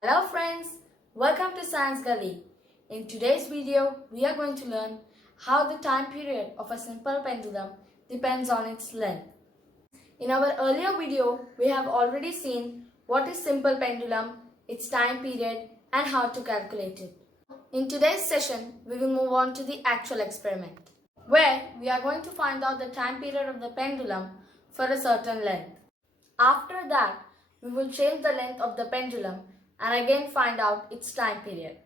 Hello friends, welcome to Science Gully. In today's video, we are going to learn how the time period of a simple pendulum depends on its length. In our earlier video, we have already seen what is simple pendulum, its time period and how to calculate it. In today's session, we will move on to the actual experiment, where we are going to find out the time period of the pendulum for a certain length. After that, we will change the length of the pendulum and again find out its time period.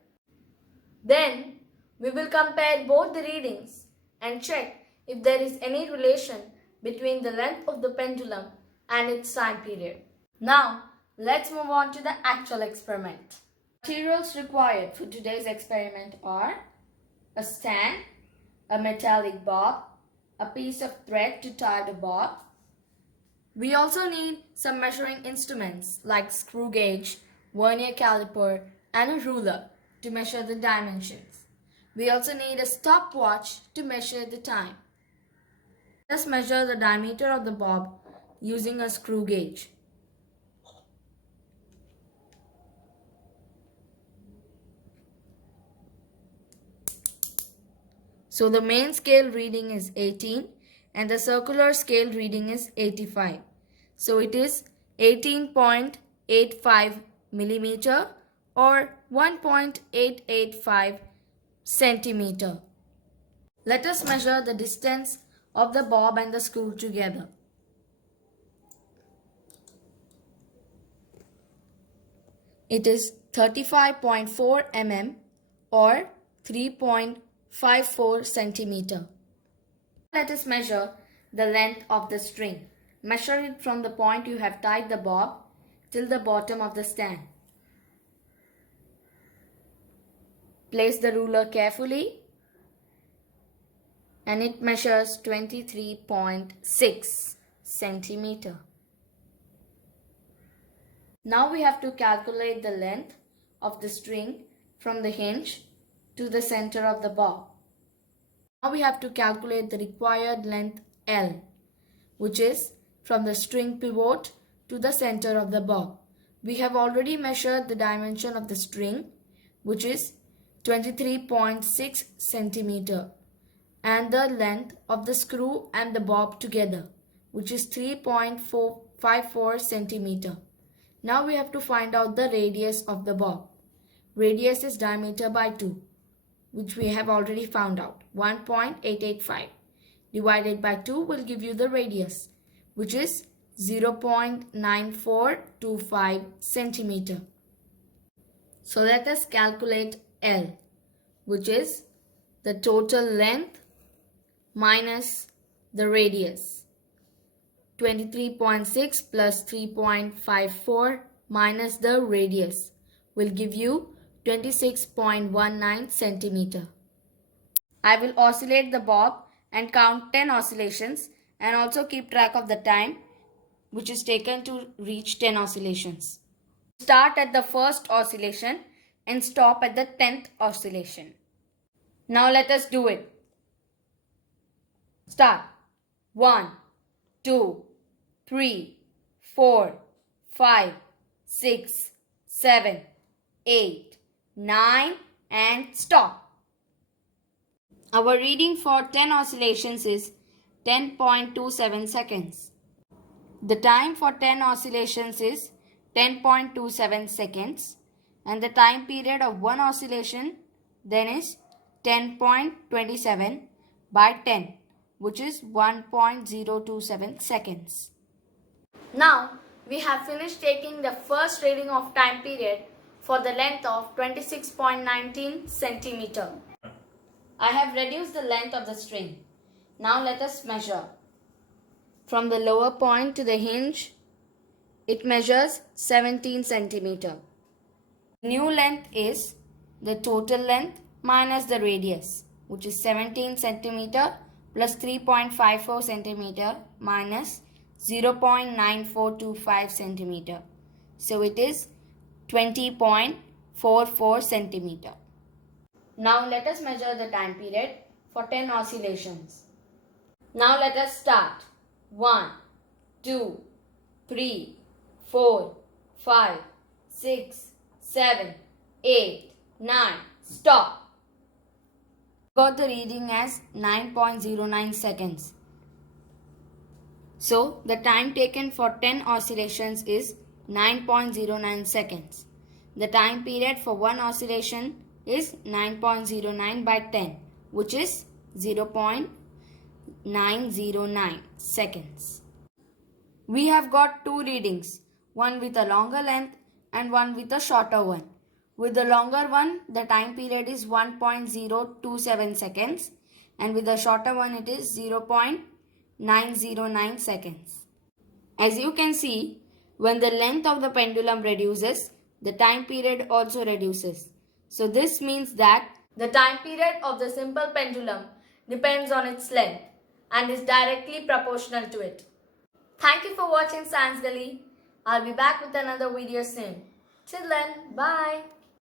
Then, we will compare both the readings and check if there is any relation between the length of the pendulum and its time period. Now, let's move on to the actual experiment. Materials required for today's experiment are a stand, a metallic bob, a piece of thread to tie the bob. We also need some measuring instruments like screw gauge, vernier caliper and a ruler to measure the dimensions. We also need a stopwatch to measure the time. Let's measure the diameter of the bob using a screw gauge. So the main scale reading is 18 and the circular scale reading is 85. So it is 18.85 millimeter or 1.885 centimeter. Let us measure the distance of the bob and the screw together. It is 35.4 mm or 3.54 centimeter. Let us measure the length of the string. Measure it from the point you have tied the bob till the bottom of the stand. Place the ruler carefully and it measures 23.6 centimeter. Now we have to calculate the length of the string from the hinge to the center of the bob. Now we have to calculate the required length L, which is from the string pivot to the center of the bob. We have already measured the dimension of the string, which is 23.6 centimeter, and the length of the screw and the bob together, which is 3.54 centimeter. Now we have to find out the radius of the bob. Radius is diameter by 2, which we have already found out. 1.885 divided by 2 will give you the radius, which is 0.9425 centimeter. So let us calculate L, which is the total length minus the radius. 23.6 plus 3.54 minus the radius will give you 26.19 centimeter. I will oscillate the bob and count 10 oscillations and also keep track of the time which is taken to reach 10 oscillations. Start at the first oscillation and stop at the 10th oscillation. Now let us do it. Start. 1, 2, 3, 4, 5, 6, 7, 8, 9 and stop. Our reading for 10 oscillations is 10.27 seconds. The time for 10 oscillations is 10.27 seconds and the time period of one oscillation then is 10.27 by 10, which is 1.027 seconds. Now we have finished taking the first reading of time period for the length of 26.19 centimeter. I have reduced the length of the string. Now let us measure. From the lower point to the hinge, it measures 17 centimeter. New length is the total length minus the radius, which is 17 centimeter plus 3.54 centimeter minus 0.9425 centimeter. So it is 20.44 centimeter. Now let us measure the time period for 10 oscillations. Now let us start. 1, 2, 3, 4, 5, 6, 7, 8, 9. Stop. Got the reading as 9.09 seconds. So, the time taken for 10 oscillations is 9.09 seconds. The time period for one oscillation is 9.09 by 10, which is 0.909 seconds. We have got two readings, one with a longer length and one with a shorter one. With the longer one, the time period is 1.027 seconds, and with the shorter one it is 0.909 seconds. As you can see, when the length of the pendulum reduces, the time period also reduces. So this means that the time period of the simple pendulum depends on its length and is directly proportional to it. Thank you for watching Science Gully. I'll be back with another video soon. Till then, bye.